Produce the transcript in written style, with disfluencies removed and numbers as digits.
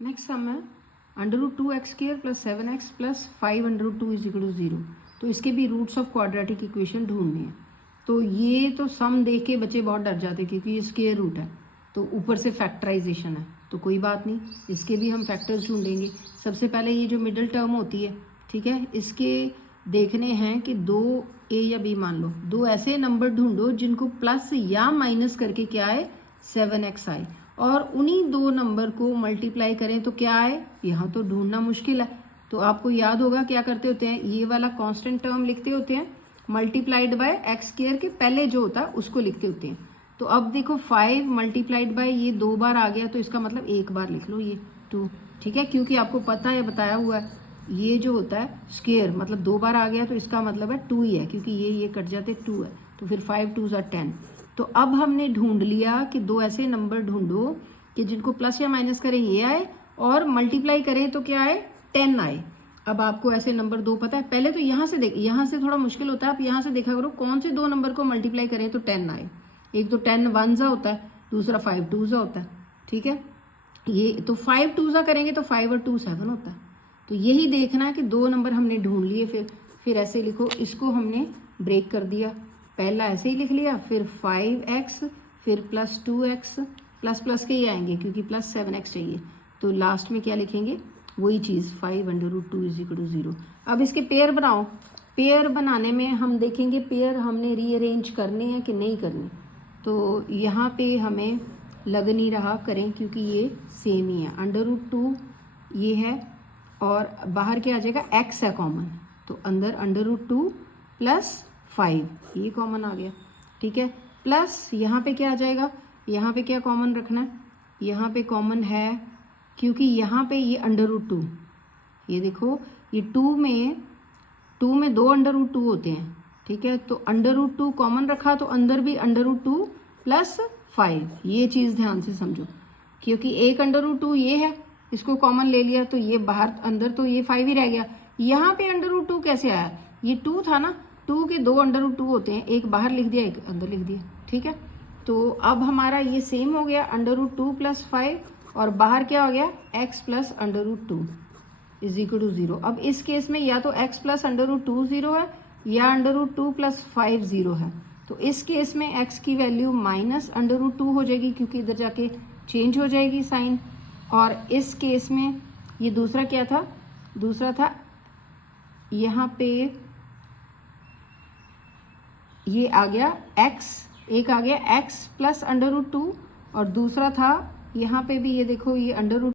Next sum है √2x² + 7x + 5√2 = 0। तो इसके भी रूट्स ऑफ क्वाड्रेटिक इक्वेशन ढूंढने हैं। तो ये तो सम देख के बच्चे बहुत डर जाते क्योंकि ये स्क्वायर रूट है, तो ऊपर से फैक्टराइजेशन है, तो कोई बात नहीं, इसके भी हम फैक्टर्स ढूंढेंगे। सबसे पहले ये जो मिडिल टर्म होती है, ठीक है, इसके देखने हैं कि 2a या b मान लो, दो ऐसे नंबर ढूंढो जिनको प्लस या माइनस करके क्या आए 7x आए, और उन्हीं दो नंबर को मल्टीप्लाई करें तो क्या आए। यहाँ तो ढूंढना मुश्किल है, तो आपको याद होगा क्या करते होते हैं, ये वाला कांस्टेंट टर्म लिखते होते हैं, मल्टीप्लाइड बाय x² के पहले जो होता है उसको लिखते होते हैं। तो अब देखो 5 मल्टीप्लाइड बाय ये 2 बार आ गया, तो इसका मतलब एक बार लिख लो ये 2, ठीक है, क्योंकि आपको पता है, बताया हुआ है, ये जो होता है स्क्वायर मतलब 2 बार आ गया तो इसका मतलब है 2 ही है, क्योंकि ये कट जाते 2 है, तो फिर 5 2s are 10। तो अब हमने ढूंढ लिया कि दो ऐसे नंबर ढूंढो कि जिनको प्लस या माइनस करें ये आए और मल्टीप्लाई करें तो क्या आए 10 आए। अब आपको ऐसे नंबर दो पता है, पहले तो यहाँ से देख, यहाँ से थोड़ा मुश्किल होता है, आप यहाँ से देखा करो कौन से दो नंबर को मल्टीप्लाई करें तो 10 आए। एक तो 10 1 होता है, दूसरा 5 2 होता है, ठीक है, ये तो 5 2 करेंगे तो 5 और 2 7 होता है। तो यही देखना है कि दो नंबर हमने ढूंढ लिए, फिर ऐसे लिखो, इसको हमने ब्रेक कर दिया, पहला ऐसे ही लिख लिया, फिर 5x, फिर प्लस 2x, प्लस प्लस के ही आएंगे क्योंकि प्लस 7x चाहिए, तो लास्ट में क्या लिखेंगे वही चीज़ 5√2 = 0। अब इसके पेयर बनाओ, पेयर बनाने में हम देखेंगे पेयर हमने रीअरेंज करने हैं कि नहीं करने। तो यहाँ पे हमें लग नहीं रहा करें क्योंकि ये सेम ही है, √2 ये है और बाहर क्या आ जाएगा x है कॉमन, तो अंदर √2 + 5 ये कॉमन आ गया, ठीक है, प्लस यहाँ पे क्या आ जाएगा, यहाँ पे क्या कॉमन रखना है, यहाँ पे कॉमन है क्योंकि यहाँ पे ये √2, ये देखो ये 2 में दो √2 होते हैं, ठीक है, तो √2 कॉमन रखा तो अंदर भी √2 + 5, ये चीज़ ध्यान से समझो, क्योंकि एक √2 ये है, इसको कॉमन ले लिया तो ये बाहर, अंदर तो ये 5 ही रह गया। यहाँ पे √2 कैसे आया, ये 2 था ना, 2 के दो √2 होते हैं, एक बाहर लिख दिया एक अंदर लिख दिया, ठीक है, तो अब हमारा ये सेम हो गया √2 + 5 और बाहर क्या हो गया x + √2 = 0। अब इस केस में या तो x + √2 0 है या √2 + 5 0 है, तो इस केस में x की वैल्यू -√2 हो जाएगी क्योंकि इधर जाके चेंज हो जाएगी साइन, और इस केस में ये दूसरा क्या था, दूसरा था यहाँ पे ये आ गया x, एक आ गया x + √2 और दूसरा था यहाँ पे भी ये देखो ये √2